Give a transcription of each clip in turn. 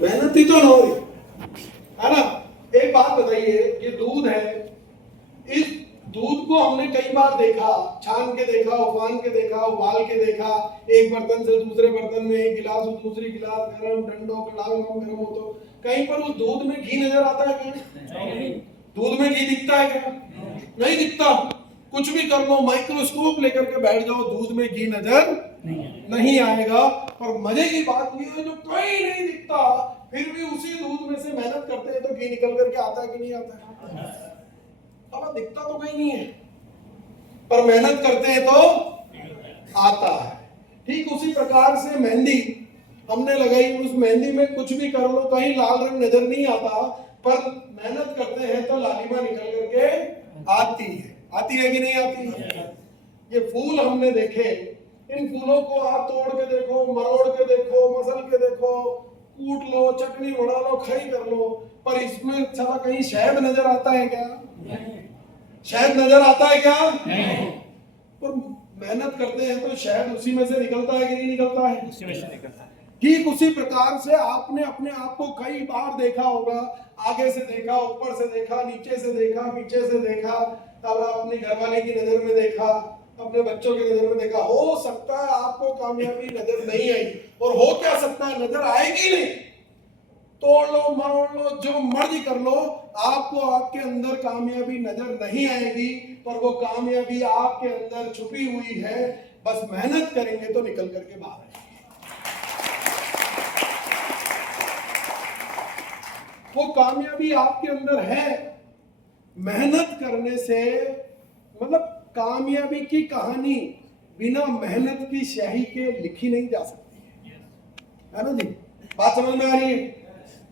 मेहनत ही तो ना हो रही है ना। एक बात बताइए, ये दूध है, इस दूध को हमने कई बार देखा, छान के देखा, उफान के देखा, उबाल के देखा, एक बर्तन से दूसरे बर्तन में एक गिलास और दूसरी गिलास, गरम ठंडो कड़ाई गरम हो, तो कहीं पर उस दूध में घी नजर आता है क्या? दूध में घी दिखता है क्या? नहीं दिखता। कुछ भी कर लो, माइक्रोस्कोप लेकर के बैठ जाओ, दूध में घी नजर नहीं आएगा। और मजे की बात ये है, जो कहीं नहीं दिखता फिर भी उसी दूध में से मेहनत करते हैं तो घी निकल करके आता है कि नहीं आता है? अब दिखता तो कहीं नहीं है, पर मेहनत करते हैं तो आता है। ठीक उसी प्रकार से मेहंदी हमने लगाई, उस मेहंदी में कुछ भी कर लो, कहीं लाल रंग नजर नहीं आता, पर मेहनत करते हैं तो लालिमा निकल करके आती है। आती है कि नहीं आती है? ये फूल हमने देखे, इन फूलों को आप तोड़ के देखो, मरोड़ के देखो, मसल के देखो, कूट लो, चटनी बना लो, खाई कर लो, पर इसमें साला कहीं शहद नजर आता है क्या? शहद नजर आता है क्या? पर मेहनत करते हैं तो शहद उसी में से निकलता है कि नहीं निकलता है? उसी में से निकलता है। ठीक उसी प्रकार से आपने अपने आप को कई बार देखा होगा, आगे से देखा, ऊपर से देखा, नीचे से देखा, पीछे से देखा, तब अपने घर वाले की नजर में देखा, अपने बच्चों की नजर में देखा। हो सकता है आपको कामयाबी नजर नहीं आई, और हो क्या सकता है नजर आएगी नहीं। तोड़ लो, मरोड़ लो, जो मर्जी कर लो, आपको आपके अंदर कामयाबी नजर नहीं आएगी, पर वो कामयाबी आपके अंदर छुपी हुई है। बस मेहनत करेंगे तो निकल करके बाहर आएगी। वो कामयाबी आपके अंदर है। मेहनत करने से, मतलब कामयाबी की कहानी बिना मेहनत की स्याही के लिखी नहीं जा सकती है ना जी? बात समझ में आ रही है?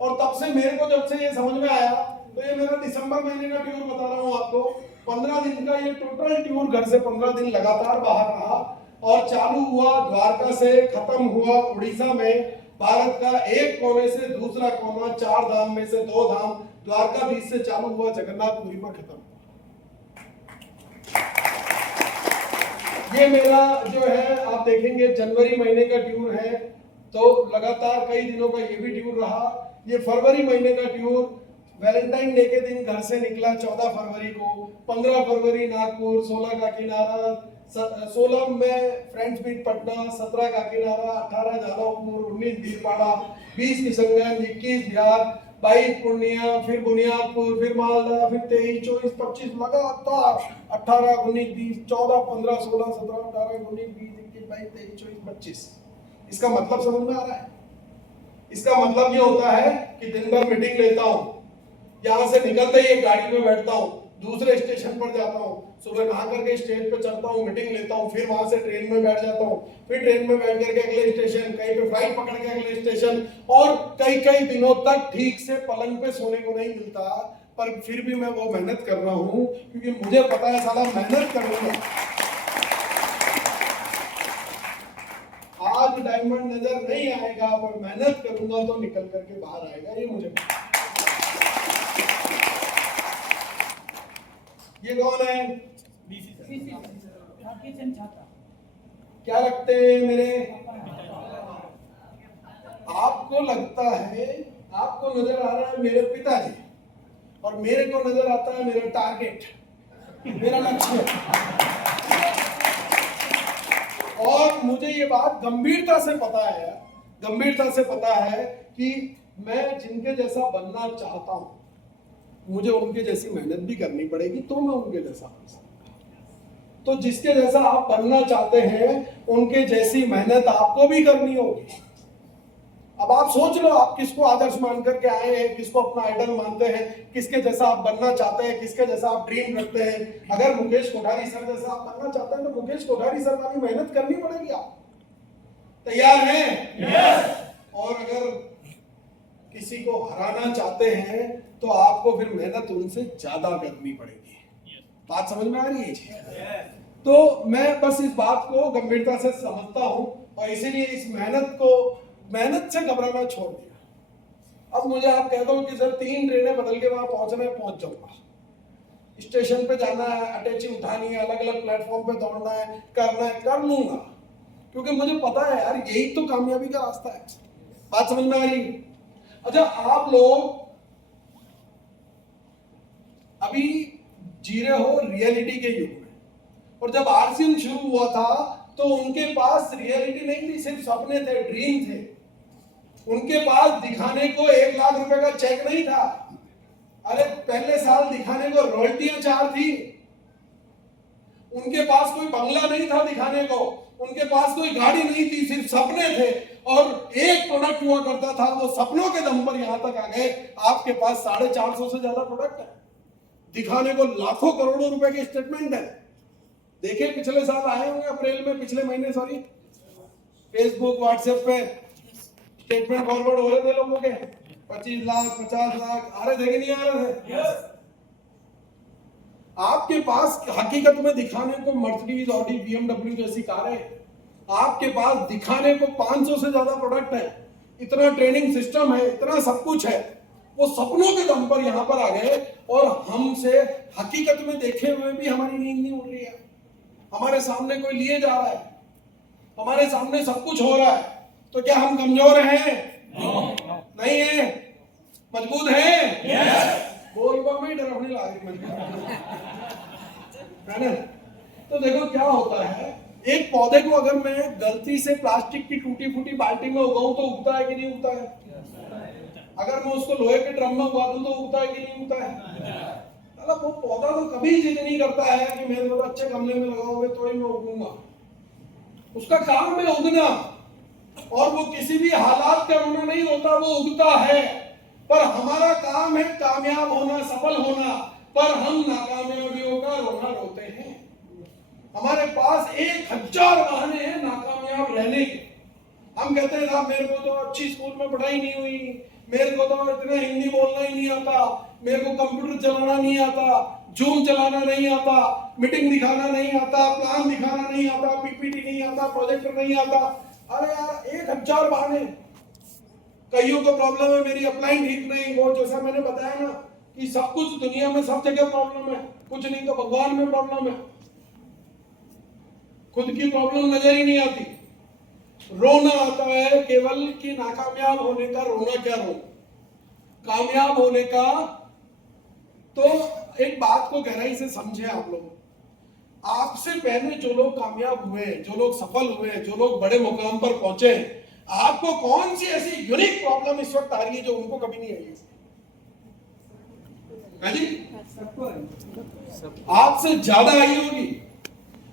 और तब से मेरे को जब से ये समझ में आया, तो ये मेरा दिसंबर महीने का टूर बता रहा हूँ आपको, 15 दिन का ये टोटल टूर, घर से 15 दिन लगातार बाहर रहा, और चालू हुआ द्वारका से, खत्म हुआ उड़ीसा में। भारत का एक कोने से दूसरा कोना, 4 धाम में से 2 धाम, द्वारकाधीश से चालू हुआ, जगन्नाथपुरी में खत्म। ये मेरा जो है आप देखेंगे जनवरी महीने का टूर है, तो लगातार कई दिनों का ये भी टूर रहा। ये फरवरी महीने का टूर, वैलेंटाइन डे के दिन घर से निकला 14 फरवरी को, 15 फरवरी नागपुर, 16 का किनारा, 16 में फ्रेंड्स बीट पटना, 17 का किनारा, 18 जादवपुर, 19 भीलवाड़ा, 20 किशनगंज, 21 बिहार, 22 पूर्णिया, फिर बुनियादपुर, फिर मालदा, फिर 23, 24, 25 लगातार, 18, 19, 20, 14, 15, 16, 17, 18, 19, 20, 21, 22, 23, 24, 25। इसका मतलब समझ में आ रहा है? इसका मतलब ये होता है कि दिन भर मीटिंग लेता हूँ, यहाँ से निकलते ही एक गाड़ी में बैठता हूँ, दूसरे स्टेशन पर जाता हूँ, सुबह नहा करके स्टेज पे चढ़ता हूँ, मीटिंग लेता हूँ, फिर वहां से ट्रेन में बैठ जाता हूँ, फिर ट्रेन में बैठ करके अगले स्टेशन, कहीं पे फ्लाइट पकड़ के अगले स्टेशन, और कई कई दिनों तक ठीक से पलंग पे सोने को नहीं मिलता। पर फिर भी मैं वो मेहनत कर रहा हूँ, क्योंकि मुझे पता है साला मेहनत करूंगा, आज डायमंड नजर नहीं आएगा, पर मेहनत करूंगा तो निकल करके बाहर आएगा, ये मुझे पता है। ये कौन है? क्या लगते हैं मेरे? आपको लगता है, आपको नजर आ रहा है मेरे पिताजी, और मेरे को नजर आता है मेरा टारगेट, मेरा लक्ष्य। और मुझे ये बात गंभीरता से पता है, गंभीरता से पता है कि मैं जिनके जैसा बनना चाहता हूं, मुझे उनके जैसी मेहनत भी करनी पड़ेगी, तो मैं उनके जैसा बन सकता। तो जिसके जैसा आप बनना चाहते हैं, उनके जैसी मेहनत आपको भी करनी होगी। अब आप सोच लो, आप किसको आदर्श मान करके आए हैं, किसको अपना आइडल मानते हैं, किसके जैसा आप बनना चाहते हैं, किसके जैसा आप ड्रीम रखते हैं। अगर मुकेश कोठारी सर जैसा आप बनना चाहते हैं, तो मुकेश कोठारी सर वाली मेहनत करनी पड़ेगी। आप तैयार हैं? yes! और अगर किसी को हराना चाहते हैं, तो आपको फिर मेहनत उनसे ज्यादा करनी पड़ेगी। बात समझ में आ रही है? तो मैं बस इस बात को गंभीरता से समझता हूं, और इसीलिए इस मेहनत से घबराना छोड़ दिया। अब मुझे आप कह दो कि सर 3 ट्रेनें बदल के वहां पहुंचना है, पहुंच जाऊंगा। स्टेशन पे जाना है, अटैची उठानी है, अलग अलग प्लेटफॉर्म पे दौड़ना है, करना है, कर लूंगा, क्योंकि मुझे पता है यार यही तो कामयाबी का रास्ता है। बात समझ में आ रही? अच्छा, आप लोग अभी जी रहे हो रियलिटी के युग में, और जब आरसीएम शुरू हुआ था तो उनके पास रियलिटी नहीं थी, सिर्फ सपने थे, ड्रीम थे। उनके पास दिखाने को 1 लाख रुपए का चेक नहीं था। अरे पहले साल दिखाने को रॉयल्टियां 4 थी। उनके पास कोई बंगला नहीं था दिखाने को, उनके पास कोई गाड़ी नहीं थी, सिर्फ सपने थे। और एक प्रोडक्ट हुआ करता था, वो सपनों के दम पर यहां तक आ गए। आपके पास 450 से ज्यादा प्रोडक्ट है, दिखाने को लाखों करोड़ों रुपए के स्टेटमेंट है। देखिए पिछले साल आए होंगे अप्रैल में, पिछले महीने सॉरी, फेसबुक व्हाट्सएप पे स्टेटमेंट फॉरवर्ड हो रहे थे लोगों के, 25 लाख 50 लाख आ रहे थे कि नहीं आ रहे थे? आपके पास हकीकत में दिखाने को मर्सिडीज, ऑडी, बीएमडब्ल्यू जैसी कारें, आपके पास दिखाने को 500 से ज्यादा प्रोडक्ट है, इतना ट्रेनिंग सिस्टम है, इतना सब कुछ है। वो सपनों के दम पर यहां पर आ गए, और हमसे हकीकत में देखे हुए भी हमारी नींद नहीं उड़ रही है। हमारे सामने कोई लिए जा रहा है, हमारे सामने सब कुछ हो रहा है, तो क्या हम कमजोर हैं? नहीं है, मजबूत हैं। बोलबा में डर होने लगी है ना। तो देखो क्या होता है, एक पौधे को अगर मैं गलती से प्लास्टिक की टूटी फूटी बाल्टी में उगाऊं तो उगता है कि नहीं उगता है? अगर मैं उसको लोहे के ड्रम में उगा दूं तो उगता है कि नहीं उगता है? मतलब वो पौधा तो कभी जिद नहीं करता है कि मेरे को अच्छे गमले में लगाओगे तो ही मैं उगूंगा। उसका काम है उगना, और वो किसी भी हालात का रोना नहीं होता, वो उगता है। पर हमारा काम है कामयाब होना, सफल होना, पर हम नाकामयाबियों का रोना रोते हैं। हमारे पास 1000 बहाने हैं नाकामयाब रहने के। हम कहते हैं साहब मेरे को तो अच्छी स्कूल में पढ़ाई नहीं हुई, मेरे को तो इतना हिंदी बोलना ही नहीं आता, मेरे को कंप्यूटर चलाना नहीं आता, जूम चलाना नहीं आता, मीटिंग दिखाना नहीं आता, प्लान दिखाना नहीं आता, पीपीटी नहीं आता, प्रोजेक्टर नहीं आता। अरे यार 1000 बहाने। कईयों को प्रॉब्लम है मेरी अपलाइन ठीक नहीं, वो जैसा मैंने बताया ना कि सब कुछ दुनिया में सब जगह प्रॉब्लम है, कुछ नहीं तो भगवान में प्रॉब्लम है। खुद की प्रॉब्लम नजर ही नहीं आती। रोना आता है केवल कि नाकामयाब होने का रोना, क्या रोना, कामयाब होने का। तो एक बात को गहराई से समझे आप लोग, आपसे पहले जो लोग कामयाब हुए, जो लोग सफल हुए, जो लोग बड़े मुकाम पर पहुंचे, आपको कौन सी ऐसी यूनिक प्रॉब्लम इस वक्त आ रही है जो उनको कभी नहीं आई? है जी? आपसे ज्यादा आई होगी,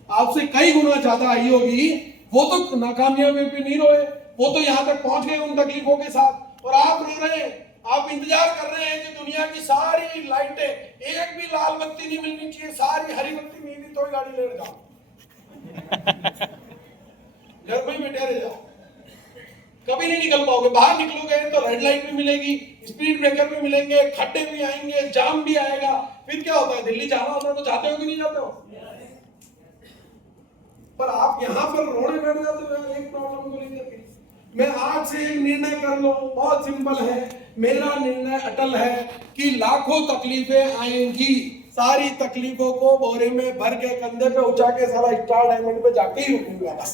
आपसे कई गुना ज्यादा आई होगी। वो तो नाकामयाबी पे नहीं रोए, वो तो यहां तक पहुंच गए उन तकलीफों के साथ, और आप रो रहे हैं। आप इंतजार कर रहे हैं कि दुनिया की सारी लाइटें, एक भी लाल बत्ती नहीं मिलनी चाहिए, सारी हरी बत्ती मिली तो गाड़ी ले जाओ, घर में ही बैठे रह जाओ, कभी नहीं निकल पाओगे। बाहर निकलोगे तो रेड लाइट भी मिलेगी, स्पीड ब्रेकर भी मिलेंगे, खड्डे भी आएंगे, जाम भी आएगा। फिर क्या होता है, दिल्ली जाना होता है तो जाते हो कि नहीं जाते हो? पर आप यहां पर रोने बैठ जाते हो एक प्रॉब्लम को लेकर के। मैं आज से एक निर्णय कर लो, बहुत सिंपल है, मेरा निर्णय अटल है कि लाखों तकलीफें आएंगी, सारी तकलीफों को बोरे में भर के कंधे पे उठा के साला स्टार डायमंड पे जाके ही रुकूंगा बस।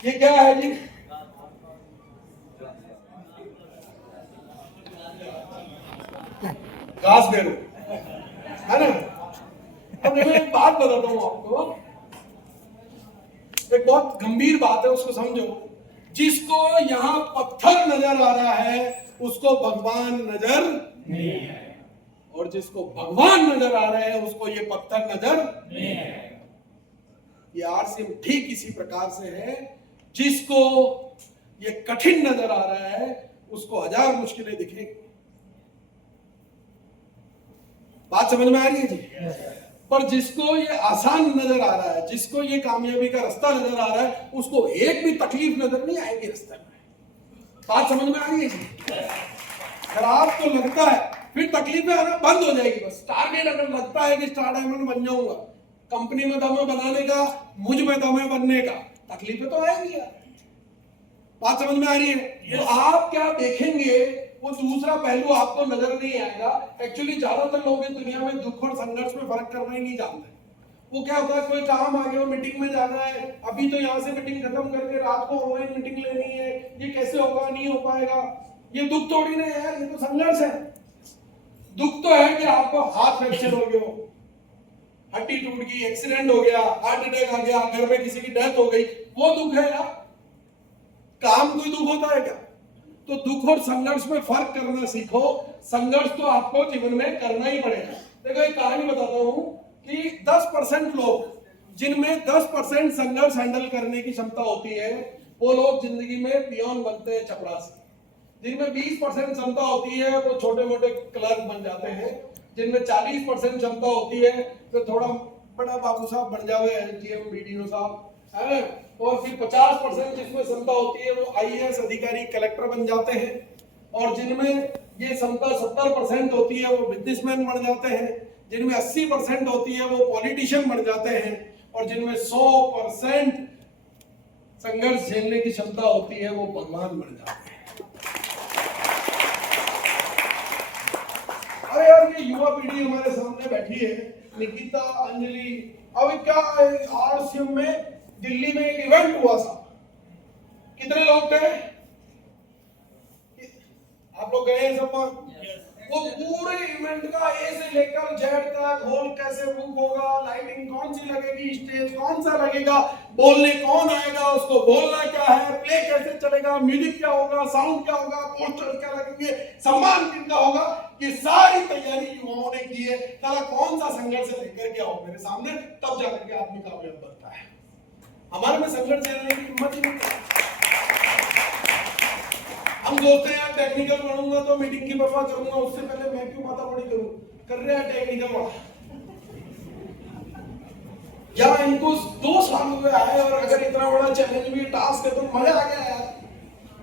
ये क्या है जी? घास बेरो है ना। अब मैं एक बात बताता हूं आपको, एक बहुत गंभीर बात है, उसको समझो। जिसको यहां पत्थर नजर आ रहा है उसको भगवान नजर नहीं है, और जिसको भगवान नजर आ रहे हैं उसको ये पत्थर नजर नहीं है। ये आरसीएम ठीक इसी प्रकार से है, जिसको ये कठिन नजर आ रहा है उसको 1000 मुश्किलें दिखेंगी। बात समझ में आ रही है जी? पर जिसको ये आसान नजर आ रहा है, जिसको ये कामयाबी का रास्ता नजर आ रहा है, उसको एक भी तकलीफ नजर नहीं आएगी रास्ते में। बात समझ में आ रही है जी? अगर आपको लगता है, फिर तकलीफें आना बंद हो जाएगी। बस टारगेट अगर लगता है कि स्टार डायमंड बन जाऊंगा, कंपनी में दम है बनाने का, मुझ में दम है बनने का, तकलीफें तो आएंगी यार। बात समझ में आ रही है? तो आप क्या देखेंगे, वो दूसरा पहलू आपको नजर नहीं आएगा। एक्चुअली ज्यादातर लोग इस दुनिया में दुख और संघर्ष में फर्क करना ही नहीं जानते। वो क्या होता है, कोई काम आ गया, मीटिंग में जाना है, अभी तो यहाँ से मीटिंग खत्म करके रात को ऑनलाइन मीटिंग लेनी है, ये कैसे होगा, नहीं हो पाएगा। ये दुख थोड़ी ना है यार, ये तो संघर्ष है। दुख तो है कि आपको हाथ फ्रैक्चर हो गया, हड्डी टूट गई, एक्सीडेंट हो गया, हार्ट अटैक आ गया, घर में किसी की डेथ हो गई, वो दुख है यार। काम कोई दुख होता है क्या? तो दुख और संघर्ष में फर्क करना सीखो। संघर्ष तो आपको जीवन में करना ही पड़ेगा। देखो एक कहानी बताता हूं कि 10% लोग जिनमें 10% संघर्ष हैंडल करने की क्षमता होती है, वो लोग जिंदगी में पियोन बनते हैं, चपरासी। जिनमें 20% क्षमता होती है वो छोटे मोटे क्लर्क बन जाते हैं। जिनमें 40% क्षमता होती है तो थोड़ा बड़ा बाबू साहब बन जावे, जीएम बीडीओ साहब है। और फिर 50% जिसमें क्षमता होती है वो आईएएस अधिकारी, कलेक्टर बन जाते हैं। और जिनमें ये क्षमता 70% होती है वो बिजनेसमैन बन जाते हैं। जिनमें 80% होती है वो पॉलिटिशियन बन जाते हैं। और जिनमें 100% संघर्ष झेलने की क्षमता होती है वो भगवान बन जाते हैं। अरे यार ये युवा पीढ़ी हमारे सामने बैठी है, निकिता, अंजलि। अब क्या आरसीएम में दिल्ली में एक इवेंट हुआ था, कितने लोग थे? आप लोग गए हैं सब? वो पूरे इवेंट का ए से लेकर जेड तक, हॉल कैसे बुक होगा, लाइटिंग कौन सी लगेगी, स्टेज कौन सा लगेगा, बोलने कौन आएगा, उसको बोलना क्या है, प्ले कैसे चलेगा, म्यूजिक क्या होगा, साउंड क्या होगा, पोस्टर क्या लगेंगे, सम्मान किनका होगा, ये सारी तैयारी युवाओं ने की है। साला कौन सा संघर्ष लेकर के आओ मेरे सामने, तब जाकर के आदमी कामयाब बनता है। हमारे में संघर्ष झेलने की हिम्मत ही नहीं। हम सोचते हैं टेक्निकल पढ़ूंगा तो मीटिंग की परवाह करूंगा, उससे पहले मैं क्यों माता बड़ी करूं। कर रहे हैं टेक्निकल वाला, या इनको 2 साल हुए आए और अगर इतना बड़ा चैलेंज भी टास्क है तो मजा आ गया यार।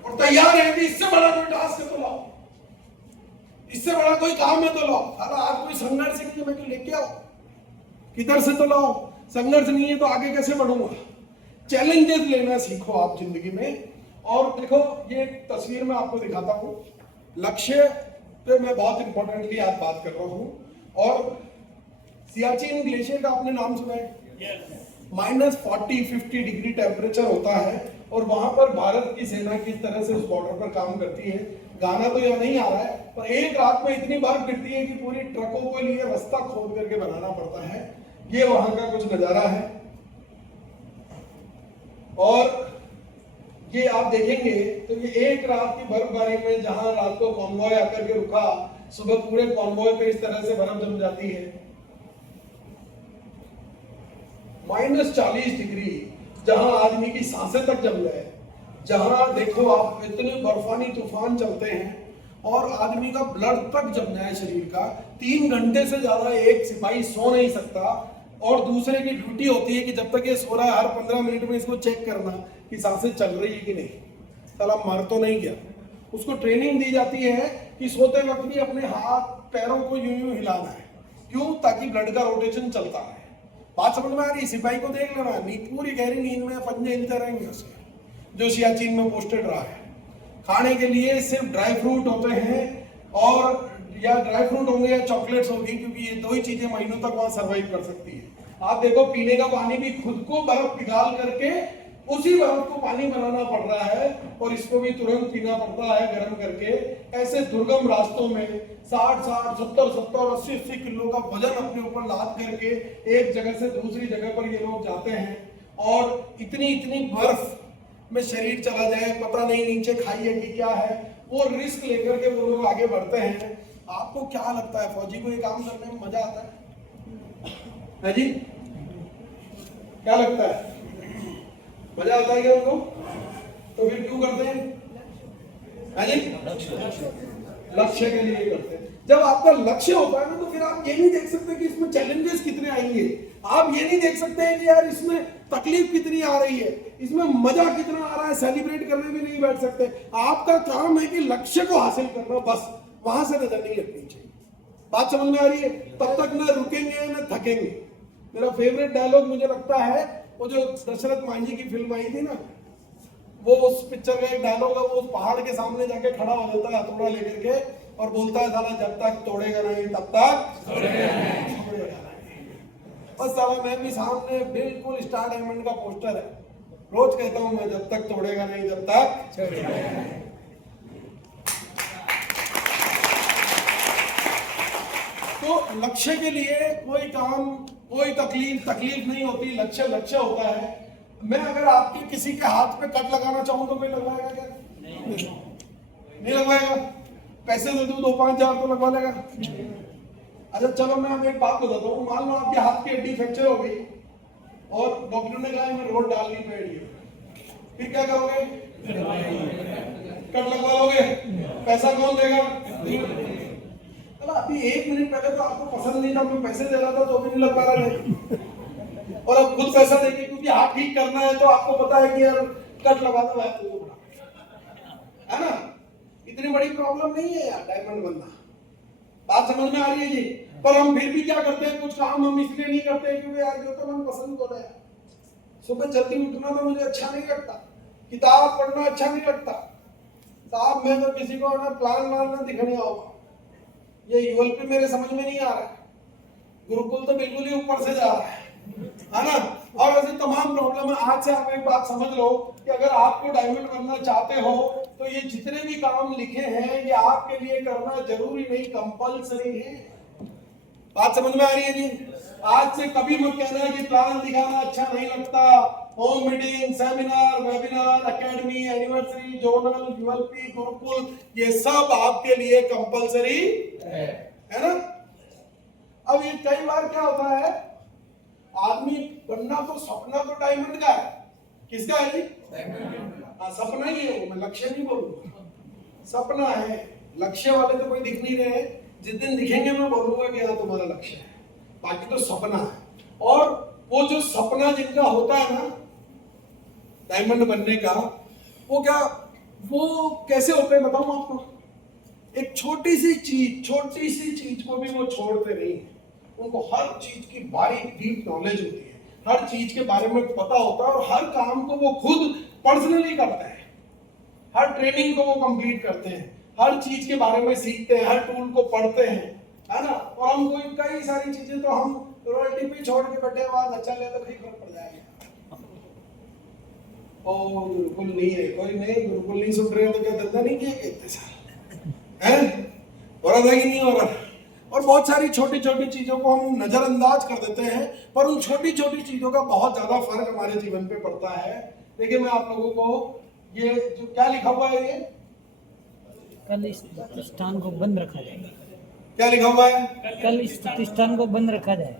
और तैयार है कि इससे बड़ा कोई टास्क है तो लाओ, इससे बड़ा कोई काम है तो लाओ। साला आज कोई संघर्ष नहीं है, मैं तो लेके आओ, किधर से तो लाओ। संघर्ष नहीं है तो आगे कैसे बढ़ूंगा। चैलेंजेस लेना सीखो आप जिंदगी में। और देखो ये तस्वीर में आपको दिखाता हूं, लक्ष्य पे मैं बहुत इंपॉर्टेंटली आज बात कर रहा हूं। और सियाचिन ग्लेशियर का आपने नाम सुना है? -40-50 डिग्री टेम्परेचर होता है और वहां पर भारत की सेना किस तरह से उस बॉर्डर पर काम करती है। गाना तो यहाँ नहीं आ रहा है, पर एक रात में इतनी बर्फ गिरती है कि पूरी ट्रकों के लिए रास्ता खोद करके बनाना पड़ता है। ये वहां का कुछ नजारा है। और ये आप देखेंगे तो ये एक रात की बर्फबारी में जहां रात को कॉन्वॉय आकर के रुका, सुबह पूरे कॉन्वॉय पे इस तरह से बर्फ जम जाती है। -40 डिग्री, जहां आदमी की सांसें तक जम जाए, जहां देखो आप इतने बर्फानी तूफान चलते हैं और आदमी का ब्लड तक जम जाए शरीर का। 3 घंटे से ज्यादा एक सिपाही सो नहीं सकता। और दूसरे की ड्यूटी होती है कि जब तक ये सो रहा है हर 15 मिनट में इसको चेक करना कि सांसें चल रही है कि नहीं, साला मर तो नहीं गया। उसको ट्रेनिंग दी जाती है कि सोते वक्त भी अपने हाथ पैरों को यूं यूं हिलाना है। क्यों? ताकि ब्लड का रोटेशन चलता है। बात समझ में आ रही है? सिपाही को देख लेना, नींद पूरी गहरी नींद में पंजे हिलते रहेंगे उसके, जो सियाचिन में पोस्टेड रहा है। खाने के लिए सिर्फ ड्राई फ्रूट होते हैं, और या ड्राई फ्रूट होंगे या चॉकलेट्स होगी, क्योंकि ये 2 ही चीजें महीनों तक वहां सर्वाइव कर सकती है। आप देखो पीने का पानी भी खुद को बर्फ पिघाल करके उसी बर्फ को पानी बनाना पड़ रहा है, और इसको भी तुरंत पीना पड़ता है गर्म करके। ऐसे दुर्गम रास्तों में 60-60, 70-70, 80-80 किलो का वजन अपने ऊपर लाद करके एक जगह से दूसरी जगह पर ये लोग जाते हैं। और इतनी बर्फ में शरीर चला जाए, पता नहीं नीचे खाई है कि क्या है, वो रिस्क लेकर के वो लोग आगे बढ़ते हैं। आपको क्या लगता है फौजी को ये काम करने में मजा आता है जी? क्या लगता है? मजा आता है क्या उनको? तो फिर क्यों करते हैं जी? लक्ष्य के लिए करते हैं। जब आपका लक्ष्य होता है ना, तो फिर आप ये नहीं देख सकते कि इसमें चैलेंजेस कितने आएंगे। आप ये नहीं देख सकते हैं कि यार इसमें तकलीफ कितनी आ रही है, इसमें मजा कितना आ रहा है, सेलिब्रेट करने भी नहीं बैठ सकते। आपका काम है कि लक्ष्य को हासिल करना, बस वहां से नजर नहीं हटनी चाहिए। बात समझ में आ रही है? तब तक न रुकेंगे न थकेंगे। मेरा फेवरेट डायलॉग मुझे लगता है वो जो दशरथ मांझी की फिल्म आई थी ना, वो उस पिक्चर का एक डायलॉग है, वो उस पहाड़ के सामने जाके खड़ा हो जाता है हथौड़ा लेकर के और बोलता है, साला जब तक तोड़ेगा नहीं तब तक बस साला मैं भी सामने बिल्कुल स्टार डायमंड का पोस्टर है, रोज कहता हूं मैं, जब तक तोड़ेगा नहीं जब तक छोड़ेगा। तो लक्ष्य के लिए कोई काम, कोई तकलीफ नहीं होती, लक्ष्य लक्ष्य होता है। मैं अगर आपके किसी के हाथ पे कट लगाना चाहूं तो कोई लगवाएगा क्या? नहीं लगवाएगा। पैसे दे दूं 2-5 हज़ार तो लगवा लेगा। अच्छा चलो मैं अब एक बात बताता हूँ, मान लो आपके हाथ की हड्डी फ्रैक्चर हो गई और डॉक्टर ने कहा मैं रोड डालनी पड़ेगी, फिर क्या करोगे? कट लगवा लोगे। पैसा कौन देगा? अभी 1 मिनट पहले तो आपको पसंद नहीं था, मैं पैसे दे रहा था तो भी नहीं लग पा रहा है, और अब खुद पैसा देके क्योंकि हाथ ठीक करना है तो आपको पता है कि यार कट लगा दो है ना। इतनी बड़ी प्रॉब्लम नहीं है यार डायमंड बनना, बात समझ में आ रही है जी। पर हम फिर भी क्या करते हैं, कुछ काम हम इसलिए नहीं करते क्योंकि यार जो तो मन पसंद हो रहा है। सुबह जल्दी उठना तो मुझे अच्छा नहीं लगता, किताब पढ़ना अच्छा नहीं लगता साहब, मैं तो किसी को ना प्लान ना दिखने आऊंगा, ये यूएलपी मेरे समझ में नहीं आ रहा है, गुरुकुल तो बिल्कुल ही ऊपर से जा रहा है ना। और ऐसे तमाम प्रॉब्लम है। आज से आप एक बात समझ लो कि अगर आपको डायमंड बनना चाहते हो तो ये जितने भी काम लिखे हैं ये आपके लिए करना जरूरी नहीं, कंपलसरी है। बात समझ में आ रही है जी। आज से कभी मत कहना कि प्लान दिखाना अच्छा नहीं लगता। Home meeting, seminar, webinar, academy, anniversary, zonal, ULP, Gurukul, ये सब आपके लिए कंपलसरी है ना। अब ये कई बार क्या होता है, आदमी बनना तो सपना तो डायमंड का है, किसका है जी? हाँ सपना ही है वो, मैं लक्ष्य नहीं बोलूंगा, सपना है। लक्ष्य वाले तो कोई दिख नहीं रहे, जिस दिन दिखेंगे मैं बोलूंगा कि हाँ तुम्हारा लक्ष्य है, बाकी तो सपना है। और वो जो सपना जिनका होता है ना डायमंड बनने का, वो क्या, वो कैसे होते हैं बताऊं आपको। एक छोटी सी चीज को भी वो छोड़ते नहीं है, उनको हर चीज की बारीक डीप नॉलेज होती है, हर चीज के बारे में पता होता है, और हर काम को वो खुद पर्सनली करते हैं, हर ट्रेनिंग को वो कंप्लीट करते हैं, हर चीज के बारे में सीखते हैं, हर टूल को पढ़ते हैं, है ना। और हम कोई कई सारी चीजें तो हम रॉयल्टी पे छोड़ के बैठे हुआ अच्छा ले तो कहीं फर्क पड़ जाएगा। ओ गुरुकुल नहीं है, कोई नहीं गुरुकुल नहीं सुन रहे हो तो क्या धंधा नहीं किया इतने साल है, हो रहा था कि नहीं हो रहा। और बहुत सारी छोटी छोटी चीजों को हम नजरअंदाज कर देते हैं, पर उन छोटी छोटी चीजों का बहुत ज्यादा फर्क हमारे जीवन पे पड़ता है। देखिए मैं आप लोगों को ये जो क्या लिखा हुआ है, ये कल इस प्रतिष्ठान को बंद रखा जाएगा। क्या लिखा हुआ है? कल इस प्रतिष्ठान को बंद रखा जाए।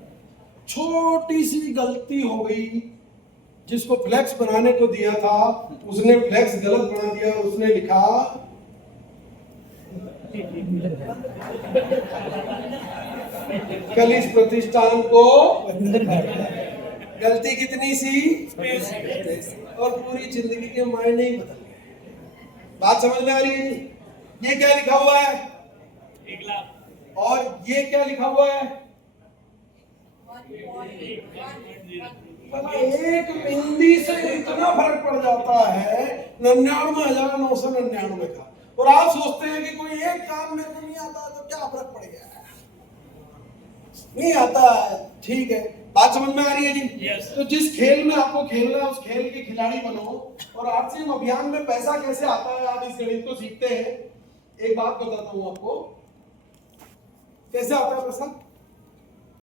छोटी सी गलती हो गई, जिसको फ्लेक्स बनाने को दिया था उसने फ्लेक्स गलत बना दिया, उसने लिखा कल इस प्रतिष्ठान को। गलती कितनी सी और पूरी जिंदगी के मायने ही बदल गए। बात समझ में आ रही है? ये क्या लिखा हुआ है? 1 लाख। और ये क्या लिखा हुआ है? 1 बिंदी से इतना फर्क पड़ जाता है 99,999 का। और आप सोचते हैं कि कोई एक काम मेरे को नहीं आता तो क्या फर्क पड़ गया, नहीं आता, ठीक है। बात समझ में आ रही है जी? yes. तो जिस खेल में आपको खेलना है उस खेल के खिलाड़ी बनो। और आरसीएम अभियान में पैसा कैसे आता है, आप इस गणित को सीखते हैं। एक बात बताता हूं आपको, कैसे आता है पैसा।